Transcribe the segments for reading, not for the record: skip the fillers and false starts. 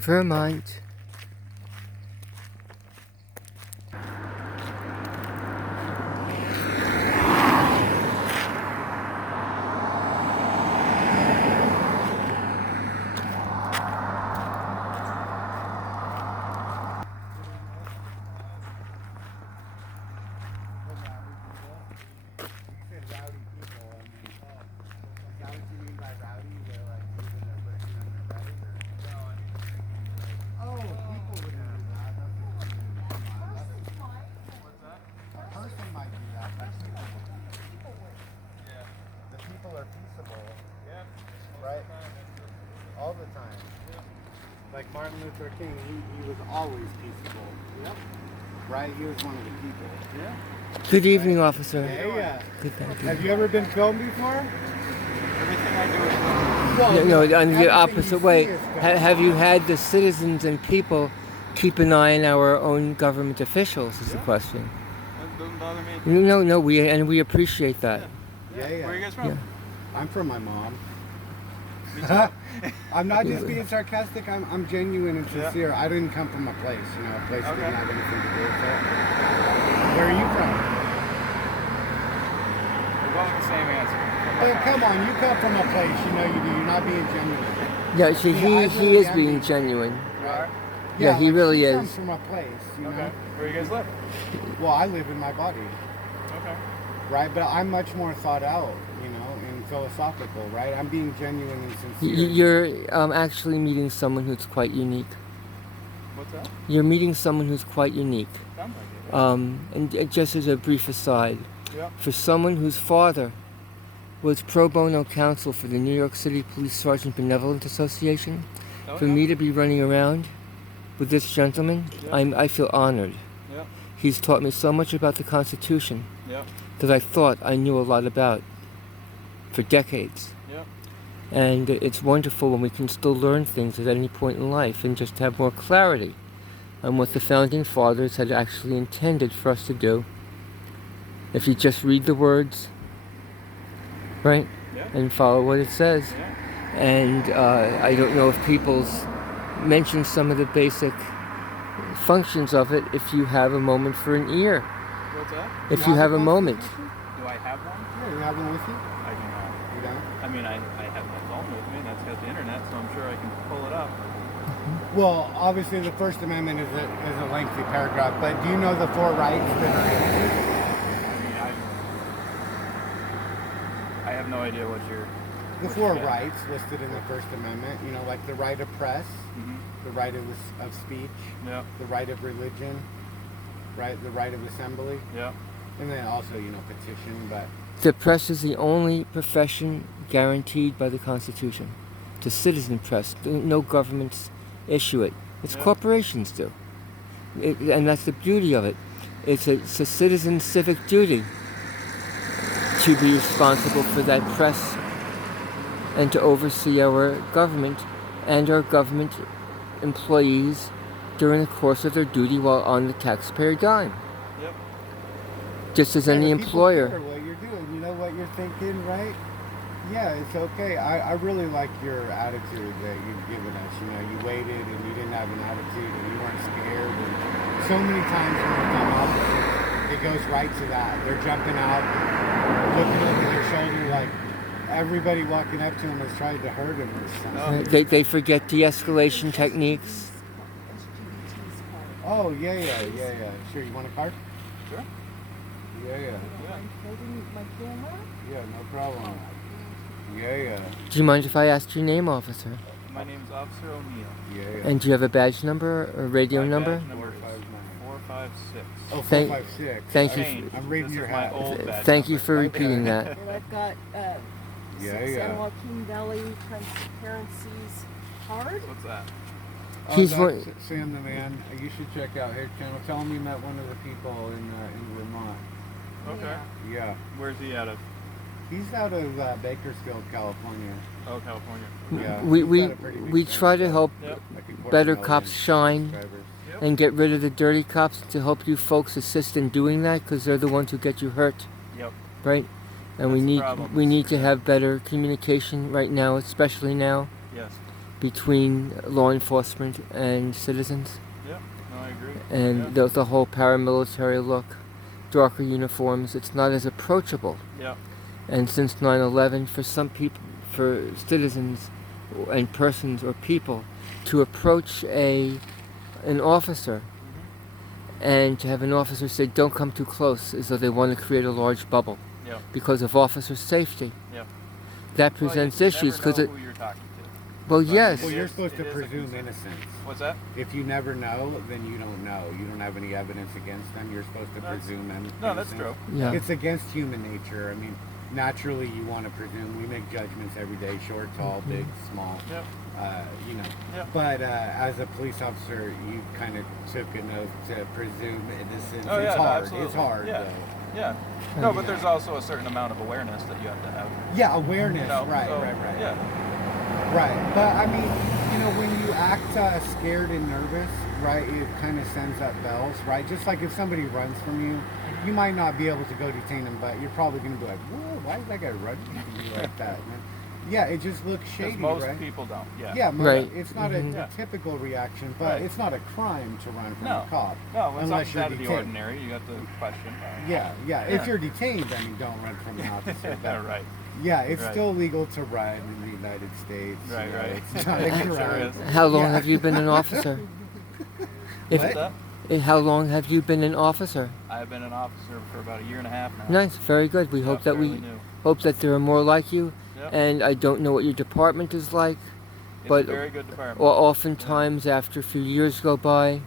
Vermont. Right? All the time. Like Martin Luther King, he was always peaceable. Yep. Right? He was one of the people. Yeah. Good evening, officer. Yeah. Good, thank you. Have you ever been filmed before? Everything I do is filmed. No, on the opposite way. Have you had the citizens and people keep an eye on our own government officials? Is the question. That doesn't bother me. No, we appreciate that. Yeah. Where are you guys from? Yeah. I'm from my mom. I'm not just being sarcastic. I'm genuine and sincere. I didn't come from a place, a place that didn't have anything to do with it. Where are you from? We're going with the same answer. Oh, come on, you come from a place, you do. You're not being genuine. Yeah, he is being genuine. You are? Yeah, he really she is. comes from a place, Okay. Where do you guys live? Well, I live in my body. Okay. Right, but I'm much more thought out, and philosophical, right? I'm being genuine and sincere. You're actually meeting someone who's quite unique. What's that? You're meeting someone who's quite unique. Sounds like it. And just as a brief aside, Yeah. for someone whose father was pro bono counsel for the New York City Police Sergeant Benevolent Association, for me to be running around with this gentleman, I feel honored. Yeah. He's taught me so much about the Constitution Yeah. that I thought I knew a lot about for decades. Yeah. And it's wonderful when we can still learn things at any point in life and just have more clarity on what the Founding Fathers had actually intended for us to do. If you just read the words, right, and follow what it says. Yeah. And I don't know if people's mentioned some of the basic functions of it. If you have a moment for an ear. What's that? If you have a moment. Do I have one? Yeah, you have one with you? I do not. You don't? I mean, I have my phone with me, and that's got the internet, so I'm sure I can pull it up. Well, obviously the First Amendment is a lengthy paragraph, but do you know the four rights that are in it? I have no idea what you're... The four rights listed in the First Amendment, like the right of press, the right of speech, the right of religion, right, the right of assembly, and then also, petition, but... The press is the only profession guaranteed by the Constitution. The citizen press, no governments issue it. It's corporations do. And that's the beauty of it. It's a citizen civic duty to be responsible for that press and to oversee our government and our government employees during the course of their duty while on the taxpayer dime. Yep. Just as any employer. People care what you're doing, you know what you're thinking, right? Yeah, it's okay. I really like your attitude that you've given us. You waited and you didn't have an attitude and you weren't scared. And so many times when they come up, it goes right to that. They're jumping out, looking over their shoulder like everybody walking up to them is trying to hurt them or something. They forget de-escalation techniques. Oh, yeah. Sure, you want a card? Sure. Yeah. Holding my camera? Yeah, no problem. Yeah. Do you mind if I ask your name, officer? My name's Officer O'Neill. Yeah. And do you have a badge number or radio number? Badge number is 456. Oh, Thank- 456. thank you. Changed. I'm reading This your is my hat. old badge Thank you number. for repeating that. And I've got Yeah. San Joaquin Valley Transparency's card. What's that? He's that's one- Sam the man. You should check out his channel. Tell him you met one of the people in Vermont. Okay. Yeah. Where's he out of? He's out of Bakersfield, California. Oh, California. Yeah. We he's got a pretty big we try to help Yep. like a quarter better million cops shine subscribers. and get rid of the dirty cops, to help you folks assist in doing that, because they're the ones who get you hurt, Yep. right? And That's the problem. we need to have better communication right now, especially now, Yes. between law enforcement and citizens. Yeah. No, I agree. And yeah. the whole paramilitary look, darker uniforms, it's not as approachable. Yeah. And since 9/11, for some people, for citizens and persons or people to approach an officer and to have an officer say, don't come too close, as though they want to create a large bubble Yeah. because of officer safety. Yeah. That presents issues because who you're talking to. well, But yes. Well, you're is- supposed to it is a presume concern. innocence. What's that? If you never know, then you don't know. You don't have any evidence against them. You're supposed to That's- presume innocence. No, that's true. Yeah. It's against human nature. I mean, naturally, you want to presume. We make judgments every day: short, tall, big, small. Yep. You know. Yeah. But as a police officer, you kind of took an oath to presume innocence. Oh, yeah, It's no, hard. absolutely. It's hard. Yeah. Though. Yeah. No, but there's also a certain amount of awareness that you have to have. Yeah, awareness. You know? Right. So, Right. Yeah. Right, but I mean, you know, when you act scared and nervous, right, it kind of sends up bells, right? Just like if somebody runs from you, you might not be able to go detain them, but you're probably going to be like, whoa, why is that guy running from me like that, man? Yeah, it just looks Because shady, most right? people don't. Yeah. Yeah, Right. it's not Mhm. a typical reaction, but Right. it's not a crime to run from No. a cop. No, when unless something's you're out of the detained. ordinary, you got the question. Yeah. Yeah. If you're detained, I mean, don't run from an officer. Yeah, But right. yeah, it's Right. still legal to run in the United States. Right, you know, right. It's not a It sure crime. is. How long Yeah. have you been an officer? If, What? What's that? How long have you been an officer? I've been an officer for about a year and a half now. Nice, very good. We hope that fairly we new. hope that there are more like you. Yep. And I don't know what your department is like, It's but a very good department. oftentimes after a few years go by,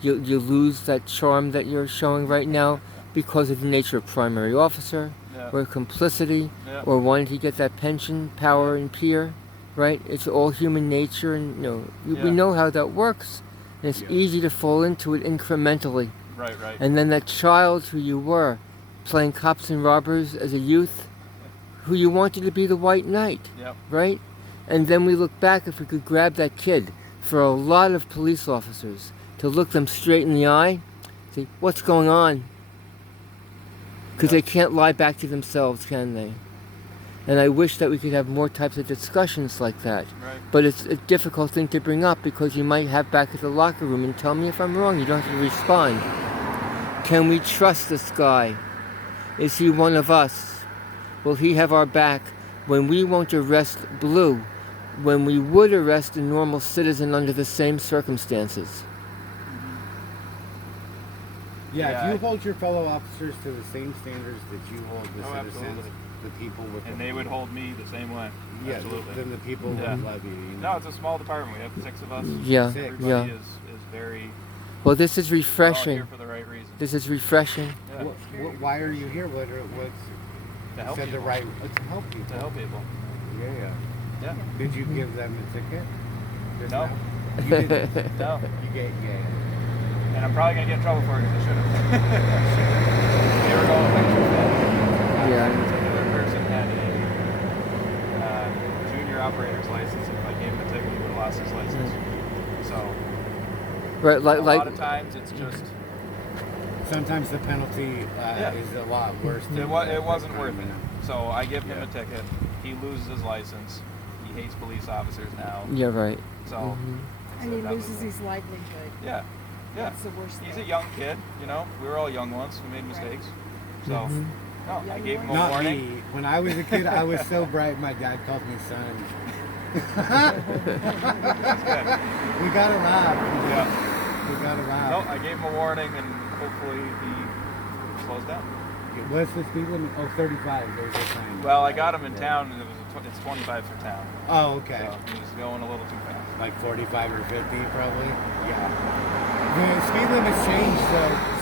you lose that charm that you're showing right now because of the nature of primary officer, Yeah. or complicity, Yeah. or wanting to get that pension, power, and peer. Right? It's all human nature, and we Yeah. know how that works. And it's Yeah. easy to fall into it incrementally. Right, right. And then that child who you were, playing cops and robbers as a youth, who you wanted to be the white knight, Yep. right? And then we look back, if we could grab that kid, for a lot of police officers, to look them straight in the eye, say, what's going on? Because they can't lie back to themselves, can they? And I wish that we could have more types of discussions like that. Right. But it's a difficult thing to bring up because you might have back at the locker room, and tell me if I'm wrong, you don't have to respond. Can we trust this guy? Is he one of us? Will he have our back when we won't arrest Blue, when we would arrest a normal citizen under the same circumstances? Yeah, Yeah, if you hold your fellow officers to the same standards that you hold the Oh, citizens, absolutely. the people with And the they would hold me the same way. yeah, Absolutely. then the people Yeah. would love you. You No, know? it's a small department. We have 6 of us. Yeah, Sick. Everybody yeah. is very Well, this is we're all refreshing. here for the right reason. This is refreshing. Yeah. Why are you here? What's To help said the people. right to help people? To help people. Yeah, yeah. Yeah. Did you give them a ticket? Just No. now? You didn't. No. You gave, yeah. And I'm probably gonna get in trouble for it because I should have. They were going extra fast. Yeah. A particular person had a junior operator's license, and if I gave him a ticket, he would have lost his license. So Right, a lot like of times it's just Sometimes the penalty Yeah. is a lot worse. Than it wasn't the worth crime, it. you know? So I give him Yeah. a ticket. He loses his license. He hates police officers now. yeah, right. So Mhm. And so he that was loses it. his livelihood. Yeah. Yeah. That's the worst He's a thing. young kid, you know. We were all young once. We made mistakes. So, Mhm. no, I Young gave him a ones. Not warning. me. When I was a kid, I was so bright. My dad called me son. We got to laugh. Yeah. We got to No, laugh. I gave him a warning, and hopefully he slows down. What's the speed limit? Oh, 35. There's a sign. Well, I got him in town, and it's 25 for town. Oh, okay. So he was going a little too fast. Like 45 or 50, probably. Yeah. The speed limits change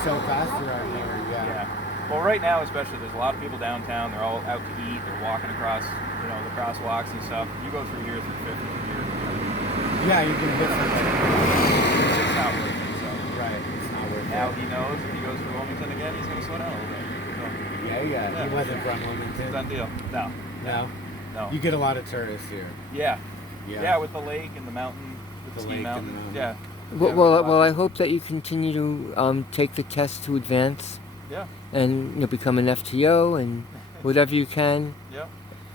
so fast around here. Yeah. Yeah. Well, right now, especially, there's a lot of people downtown. They're all out to eat. They're walking across, the crosswalks and stuff. You go through here through 50, Yeah, you can hit some. it's just not worth it. So Right. It's not worth now it. he knows if he goes through Wilmington again, he's going to slow down a little bit. Yeah. Yeah. He wasn't from So, Wilmington. done deal. No. No. No. You get a lot of tourists here. Yeah. Yeah. Yeah, with the lake and the mountain, with the The ski lake mountain. and the Yeah. Well, Yeah, well, I hope that you continue to take the test to advance Yeah. and become an FTO and whatever you can. Yeah.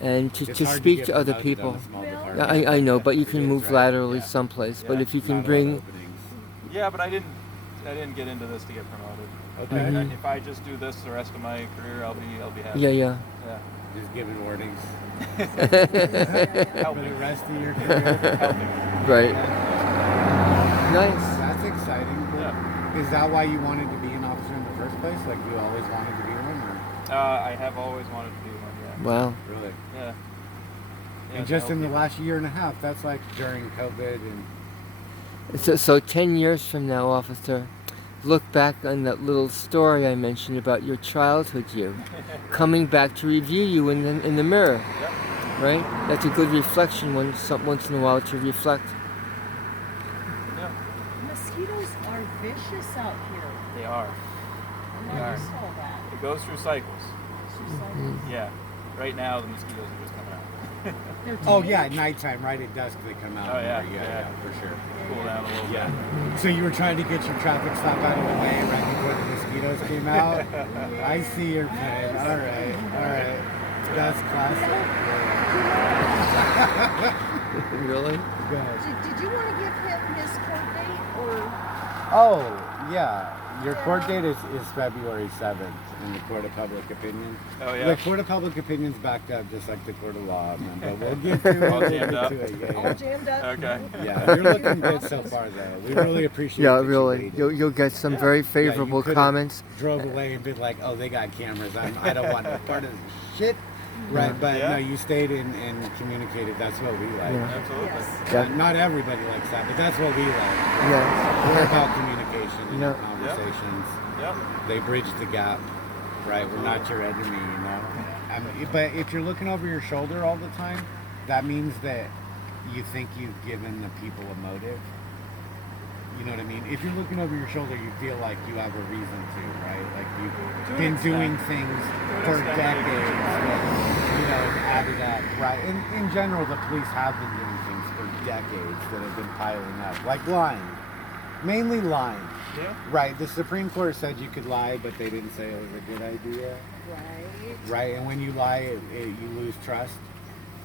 and It's to hard speak get to other promoted on people. a small Well- department. I know, but you It can is, move right? laterally Yeah. someplace. Yeah. But if you can Not a lot of bring, openings. Yeah, but I didn't get into this to get promoted. Okay. Mhm. If I just do this the rest of my career, I'll be happy. yeah. Yeah. Just giving warnings Help for me. the rest of your career. Help me. Right. Nice. That's exciting. Yeah. Is that why you wanted to be an officer in the first place? Like you always wanted to be one, or I have always wanted to be one. Yeah. Wow. really? Yeah. Yeah, And to just help in the people. last year and a half, that's like during COVID and So 10 years from now, officer, look back on that little story I mentioned about your childhood you, coming back to review you in the mirror, Yep. right? That's a good reflection once in a while to reflect. Yeah. Mosquitoes are vicious out here. They are. I They are. noticed all that. It goes through cycles. It's just like, Mm-hmm. Yeah. Right now the mosquitoes are just coming out. they're oh tame. yeah, at nighttime, right at dusk they come out. Oh, yeah, more. yeah. yeah, for sure. Cool down a little Yeah. bit. So you were trying to get your traffic stop out of the way right before the mosquitoes came out. I see your plan. All right. That's classic. Really? Good. Did you want to give him his court date or? Oh yeah, your court date is February 7th in the Court of Public Opinion. Oh yeah. The Court of Public Opinion's backed up just like the Court of Law, man. But we'll get to it. All We'll jammed get up. to it. All Yeah, jammed up? Okay. yeah. You're looking good so far, though. We really appreciate. Yeah, that you really. waited. You'll get some very favorable could've comments. Drove away and been like, "Oh, they got cameras. I don't want no part of this shit." Right, but Yeah. no, you stayed and communicated. That's what we like. Yeah. Absolutely. Yes. Yeah. Not everybody likes that, but that's what we like. Yeah. We're about communication and Yeah. conversations. Yep. They bridge the gap, right? We're not your enemy, you know. But if you're looking over your shoulder all the time, that means that you think you've given the people a motive. You know what I mean? If you're looking over your shoulder, you feel like you have a reason to, right? Like To you've an been extent. doing things an for extent, decades that, have added up, right? In general, the police have been doing things for decades that have been piling up, like lying. Mainly lying. Yeah. Right, the Supreme Court said you could lie, but they didn't say it was a good idea. Right. Right, and when you lie, you lose trust.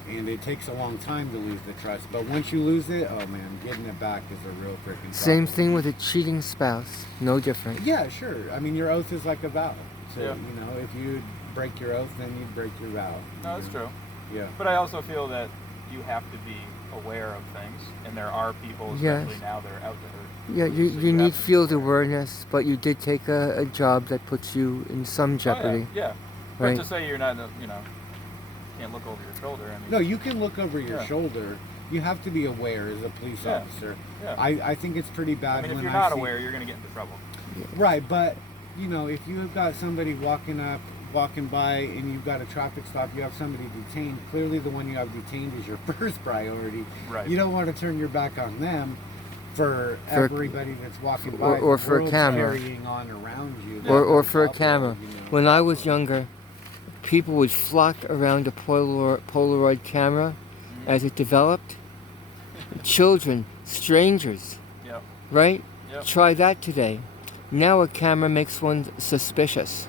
And it takes a long time to lose the trust. But once you lose it, oh man, getting it back is a real freaking problem. Same thing with a cheating spouse. No different. Yeah, sure. I mean, your oath is like a vow. So, Yeah. if you break your oath, then you break your vow. No, that's true. Yeah. But I also feel that you have to be aware of things, and there are people, Yes. especially now, that are out there. Yeah, you So you you need have to- field awareness, but you did take a job that puts you in some jeopardy. Oh, yeah. But Right. to say you're not, can't look over your shoulder. I mean, No, you can look over your Yeah. shoulder. You have to be aware as a police Yeah. officer. Yeah. I think it's pretty bad I mean, if when you're I not see... aware, you're going to get into trouble. Right, but if you have got somebody walking by and you've got a traffic stop, you have somebody detained, clearly the one you have detained is your first priority. Right. You don't want to turn your back on them for For- everybody that's walking by. or The for a world's camera. carrying on around you. Or for a That's camera. awful, When I was younger, people would flock around a Polaroid camera as it developed. Children, strangers, Yep. right? Yep. Try that today. Now a camera makes one suspicious.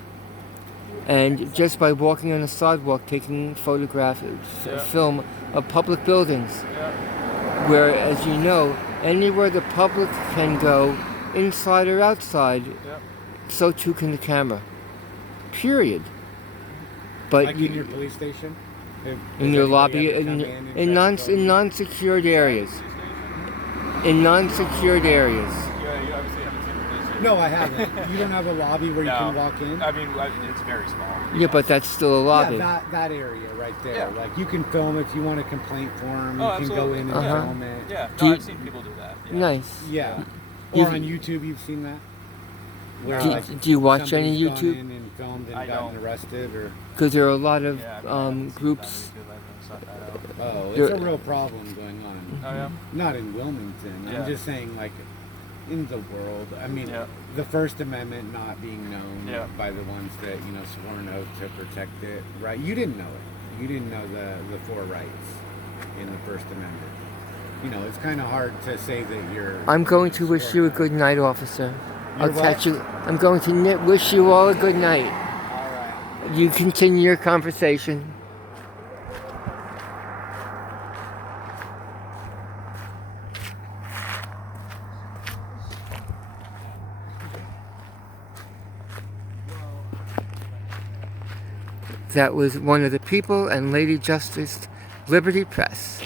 And just by walking on a sidewalk, taking photographs, Yeah. film of public buildings, Yeah. where, as you know, anywhere the public can go, inside or outside, Yep. so too can the camera. Period. But Like in your police station? in your lobby, in non-secured areas. In non-secured areas. Yeah, you obviously haven't seen the police station. No, I haven't. You don't have a lobby where you No. can walk in? I mean, it's very small. Yeah, but that's still a lobby. Yeah, that area right there. Yeah. Like you can film if you want a complaint form. Oh, You can go absolutely. in and Uh-huh. film it. Yeah, Do no, you- I've seen people do that. Yeah. Nice. Yeah. You've- Or on YouTube, you've seen that. Where, Do you watch any somebody's gone YouTube? in and filmed and I gotten don't. arrested, or Because there are a lot of Yeah, I mean, I haven't seen groups. that on YouTube. I haven't sought that out. oh, it's You're- a real problem going on. Oh yeah. Not in Wilmington. Yeah. I'm just saying, like, in the world. I mean, Yeah. the First Amendment not being known Yeah. by the ones that swore an oath to protect it. Right? You didn't know it. You didn't know the four rights in the First Amendment. It's kind of hard to say that you're. I'm going to wish you a good night, officer. I'll catch you. I'm going to wish you all a good night. All right. You continue your conversation. That was one of the People and Lady Justice Liberty Press.